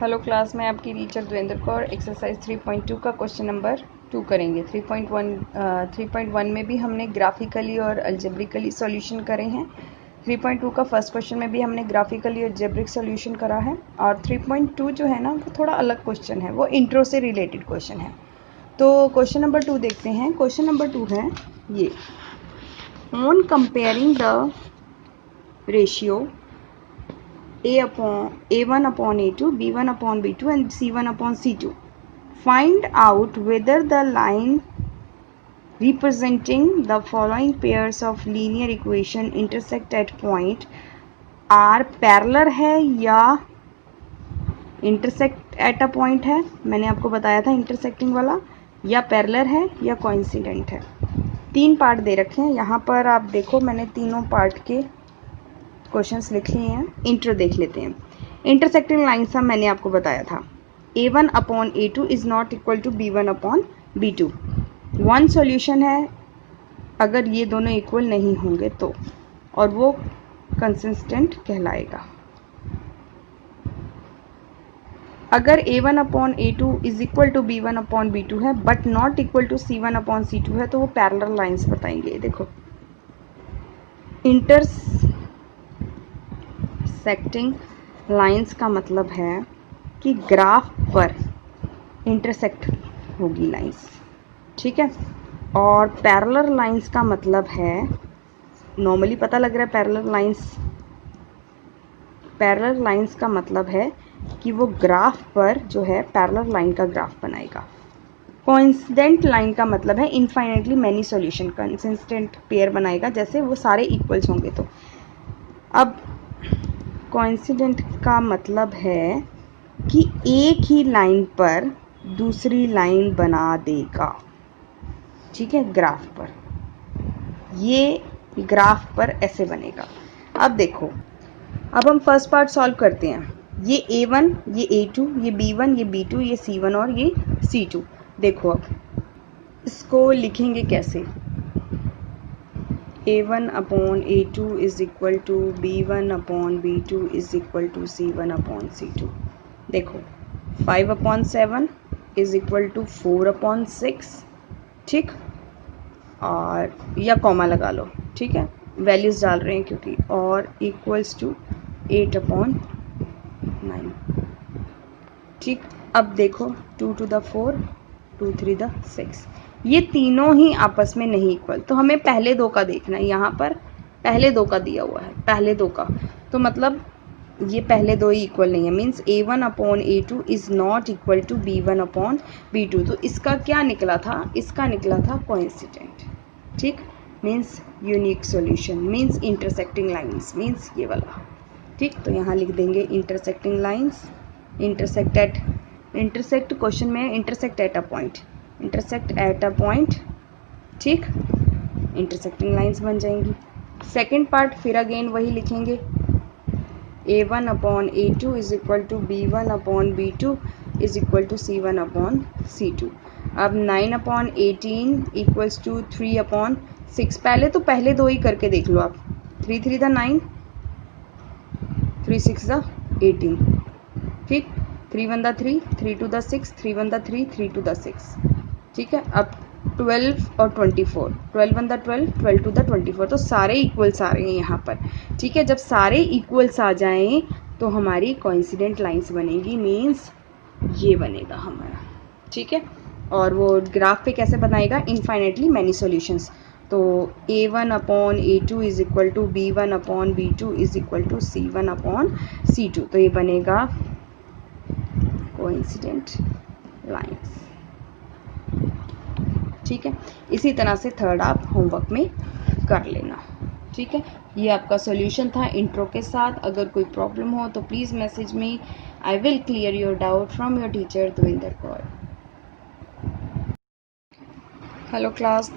Hello class में आपकी teacher Devinder Kaur. Exercise 3.2 का क्वेश्चन नंबर 2 करेंगे। 3.1 में भी हमने ग्राफिकली और अलजेब्रिकली सॉल्यूशन करे हैं। 3.2 का फर्स्ट क्वेश्चन में भी हमने ग्राफिकली और अलजेब्रिक सॉल्यूशन करा है। और 3.2 जो है ना वो थोड़ा अलग क्वेश्चन है, वो इंट्रो से रिलेटेड क्वेश्चन है। तो क्वेश्चन नंबर 2 देखते हैं। क्वेश्चन नंबर 2 है ये, on comparing the ratio A1 upon A2, B1 upon B2 and C1 upon C2. Find out whether the line representing the following pairs of linear equation intersect at point are parallel है या intersect at a point है। मैंने आपको बताया था intersecting वाला, या parallel है या coincident है। 3 पार्ट दे रखे हैं यहाँ पर, आप देखो मैंने तीनों पार्ट के क्वेश्चंस लिख लिए हैं। इंट्रो देख लेते हैं। इंटरसेक्टिंग लाइन्स का मैंने आपको बताया था, A1 upon A2 is not equal to B1 upon B2। One solution है अगर ये दोनों इक्वल नहीं होंगे तो, और वो कंसिस्टेंट कहलाएगा। अगर A1 upon A2 is equal to B1 upon B2 है but not equal to C1 upon C2 है तो वो पैरेलल लाइन्स बताएंगे। देखो, इंटरसेक्टिंग लाइंस का मतलब है कि ग्राफ पर इंटरसेक्ट होगी लाइंस, ठीक है। और पैरेलल लाइंस का मतलब है, नॉर्मली पता लग रहा है पैरेलल लाइंस का मतलब है कि वो ग्राफ पर जो है पैरेलल लाइन का ग्राफ बनाएगा। कोइंसिडेंट लाइन का मतलब है infinitely many solution, consistent pair बनाएगा जैसे वो सारे इक्वल्स होंगे तो। अब कोइंसिडेंट का मतलब है कि एक ही लाइन पर दूसरी लाइन बना देगा, ठीक है। ग्राफ पर, ये ग्राफ पर ऐसे बनेगा। अब देखो, अब हम फर्स्ट पार्ट सॉल्व करते हैं। ये A1, ये A2, ये B1, ये B2, ये C1 और ये C2। देखो अब इसको लिखेंगे कैसे। A1 upon A2 is equal to B1 upon B2 is equal to C1 upon C2। देखो 5 upon 7 is equal to 4 upon 6, ठीक। और या कॉमा लगा लो, ठीक है, वैल्यूज़ डाल रहे हैं क्योंकि, और इक्वल्स टू 8 अपॉन 9, ठीक। अब देखो 2 to the 4, 2 3 the 6, ये तीनों ही आपस में नहीं इक्वल, तो हमें पहले दो का देखना है। यहाँ पर पहले दो का दिया हुआ है, पहले दो का, तो मतलब ये पहले दो ही इक्वल नहीं है। Means A1 upon A2 is not equal to B1 upon B2। तो इसका क्या निकला था, इसका निकला था कोइंसिडेंट, ठीक। Means unique solution, means intersecting lines, means ये वाला, ठीक। तो यहाँ लिख देंगे इंटरसेक्टिंग लाइंस, इंटरसेक्ट क्वेश्चन में intersect at a point, intersect at a point, ठीक। इंटरसेक्टिंग लाइंस बन जाएंगी। सेकेंड पार्ट फिर अगेन वही लिखेंगे, A1 upon A2 is equal to B1 upon B2 is equal to C1 upon C2। अब 9 upon 18 equals to 3 upon 6। पहले तो पहले दो ही करके देख लो आप। 3 3 द 9, 3 6 द 18, ठीक। 3 1 द 3, 3 2 द 6, 3 1 द 3, 3 2 द 6, ठीक है। अब 12 और 24, 12 1 द 12, 12 2 द 24, तो सारे इक्वल्स आ रहे हैं यहाँ पर, ठीक है। जब सारे इक्वल्स आ जाएं तो हमारी कोइंसिडेंट लाइंस बनेगी, मीन्स ये बनेगा हमारा, ठीक है। और वो ग्राफ पे कैसे बनाएगा, इनफाइनाइटली मैनी सॉल्यूशंस। तो A1 upon A2 is equal to B1 upon B2 is equal to C1 upon C2। तो ये बनेगा कोइंसिडेंट लाइंस, ठीक है। इसी तरह से थर्ड आप होमवर्क में कर लेना, ठीक है। ये आपका सॉल्यूशन था इंट्रो के साथ। अगर कोई प्रॉब्लम हो तो please message me, I will clear your doubt from your teacher Devinder Kaur. Hello class,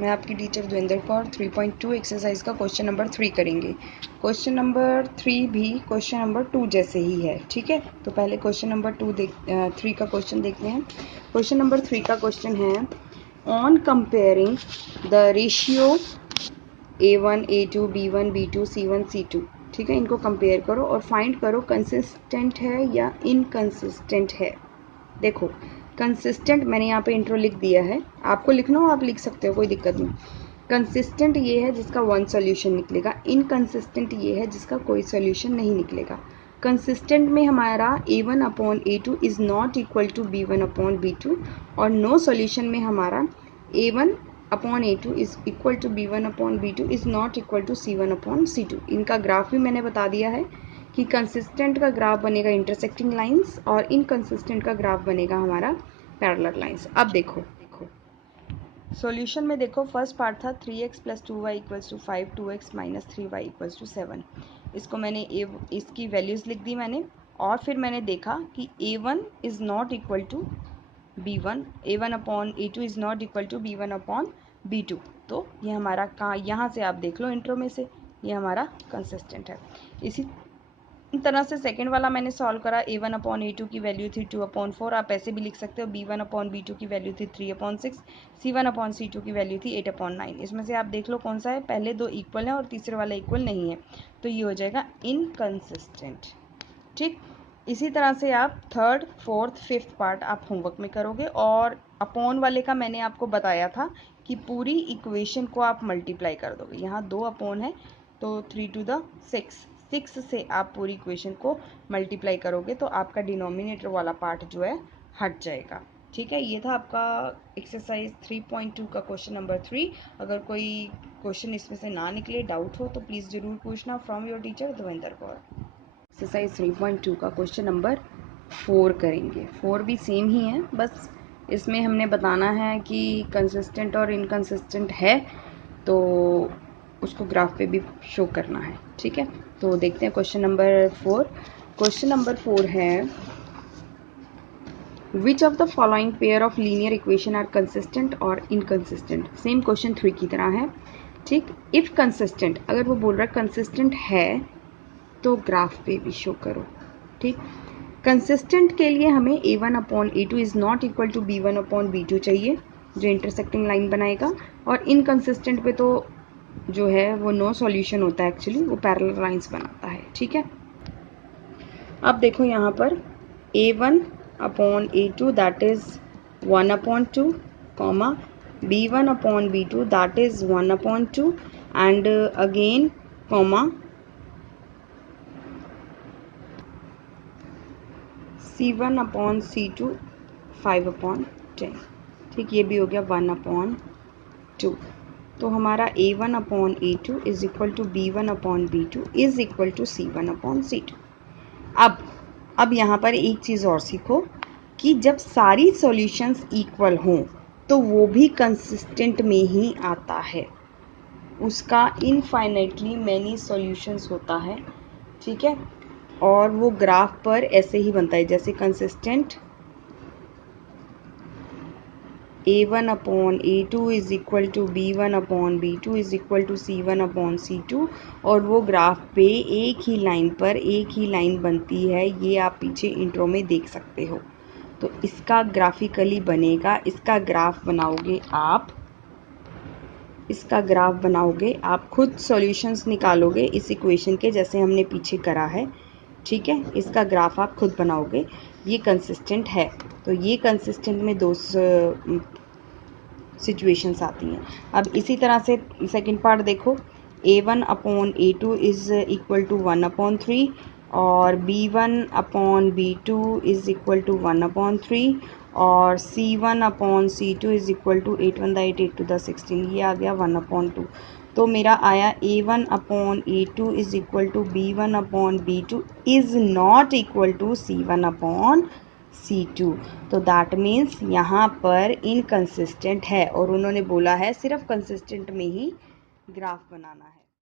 मैं आपकी टीचर द्वेंद्र कौर। 3.2 एक्सरसाइज का क्वेश्चन नंबर 3 करेंगे। क्वेश्चन नंबर 3 भी क्वेश्चन नंबर 2 जैसे ही है, ठीक है। तो पहले क्वेश्चन नंबर 3 का क्वेश्चन देखते हैं। क्वेश्चन नंबर 3 का क्वेश्चन है, on comparing the ratio A1 A2 B1 B2 C1 C2, ठीक है, इनको कंपेयर करो और फाइंड करो कंसिस्टेंट है या इनकंसिस्टेंट है। देखो कंसिस्टेंट मैंने यहाँ पे इंट्रो लिख दिया है, आपको लिखना हो आप लिख सकते हो, कोई दिक्कत नहीं। कंसिस्टेंट ये है जिसका वन सॉल्यूशन निकलेगा, इनकंसिस्टेंट ये है जिसका कोई सॉल्यूशन नहीं निकलेगा। कंसिस्टेंट में हमारा a1/a2 is not equal to b1/b2 और नो सॉल्यूशन में हमारा a1/a2 is equal to b1/b2 is not equal to c1/c2। इनका ग्राफ भी मैंने बता दिया है कि कंसिस्टेंट का ग्राफ बनेगा इंटरसेक्टिंग लाइंस और इनकंसिस्टेंट का ग्राफ बनेगा हमारा पैरेलल लाइंस। अब देखो सॉल्यूशन में देखो, फर्स्ट पार्ट था 3x + 2y = 5, 2x - 3y = 7। इसको मैंने इसकी वैल्यूज़ लिख दी मैंने, और फिर मैंने देखा कि a1 is not equal to b1, a1/a2 is not equal to b1/b2। तो ये हमारा कहाँ, यहाँ से आप देख लो इंट्रो में से, ये हमारा कंसिस्टेंट है। इसी तरह से सेकंड वाला मैंने सॉल्व करा, a1/a2 की वैल्यू थी 2/4, आप ऐसे भी लिख सकते हो, b1/b2 की वैल्यू थी 3/6, c1/c2 की वैल्यू थी 8/9। इसमें से आप देख लो कौन सा है, पहले दो इक्वल है और तीसरे वाला इक्वल नहीं है, तो ये हो जाएगा इनकंसिस्टेंट। ठीक, इसी तरह से आप थर्ड, फोर्थ, फिफ्थ पार्ट आप होमवर्क में करोगे, और अपॉन वाले का मैंने आपको बताया था कि पूरी इक्वेशन को आप मल्टीप्लाई कर दोगे। यहाँ 2 अपॉन है तो 3 × 6 से आप पूरी इक्वेशन को मल्टीप्लाई करोगे तो आपका डिनोमिनेटर वाला पार्ट जो है हट जाएगा। ठीक है, ये था आपका एक्सरसाइज 3.2 का क्वेश्चन नंबर 3। अगर कोई क्वेश्चन इसमें से ना निकले, डाउट हो, तो प्लीज़ ज़रूर पूछना। From your teacher Devendra Kaur. Exercise 3.2 का क्वेश्चन नंबर 4 करेंगे। 4 भी सेम ही है, बस इसमें हमने बताना है कि कंसिस्टेंट और इनकंसिस्टेंट है तो उसको ग्राफ पे भी शो करना है। ठीक है, तो देखते हैं क्वेश्चन नंबर 4। क्वेश्चन नंबर 4 है which of the following pair of linear equation are consistent और इनकंसिस्टेंट। सेम क्वेश्चन 3 की तरह है। ठीक, इफ़ कंसिस्टेंट, अगर वो बोल रहा है कंसिस्टेंट है तो ग्राफ पे भी शो करो। ठीक, कंसिस्टेंट के लिए हमें a1/a2 is not equal to b1/b2 चाहिए, जो इंटरसेक्टिंग लाइन बनाएगा, और इनकंसिस्टेंट पे तो जो है वो नो सॉल्यूशन होता है, एक्चुअली वो पैरेलल लाइंस बनाता है। ठीक है, अब देखो यहाँ पर a1/a2 that is 1/2, comma b1/b2 that is 1/2 and again comma c1/c2 5/10। ठीक, ये भी हो गया 1/2। तो हमारा a1/a2 is equal to b1/b2 is equal to c1/c2। अब यहाँ पर एक चीज़ और सीखो कि जब सारी सॉल्यूशंस इक्वल हों तो वो भी कंसिस्टेंट में ही आता है, उसका इनफाइनाइटली मैनी सॉल्यूशंस होता है। ठीक है, और वो ग्राफ पर ऐसे ही बनता है जैसे consistent a1/a2 is equal to b1/b2 is equal to c1/c2, और वो ग्राफ पे एक ही लाइन पर एक ही लाइन बनती है। ये आप पीछे इंट्रो में देख सकते हो। तो इसका ग्राफिकली बनेगा, इसका ग्राफ बनाओगे आप, इसका ग्राफ बनाओगे आप, खुद सॉल्यूशंस निकालोगे इस इक्वेशन के जैसे हमने पीछे करा है। ठीक है, इसका ग्राफ आप खुद बनाओगे। ये कंसिस्टेंट है, तो ये कंसिस्टेंट में दो सिचुएशंस आती हैं। अब इसी तरह से सेकंड पार्ट देखो, a1/a2 इज़ इक्वल टू 1/3 और b1/b2 इज़ इक्वल टू 1/3 और c1/c2 इज़ इक्वल टू 8 × 8 ये आ गया 1/2। तो मेरा आया a1/a2 is equal to b1/b2 is not equal to c1/c2। तो दैट मीन्स यहाँ पर इनकंसिस्टेंट है, और उन्होंने बोला है सिर्फ कंसिस्टेंट में ही ग्राफ बनाना है।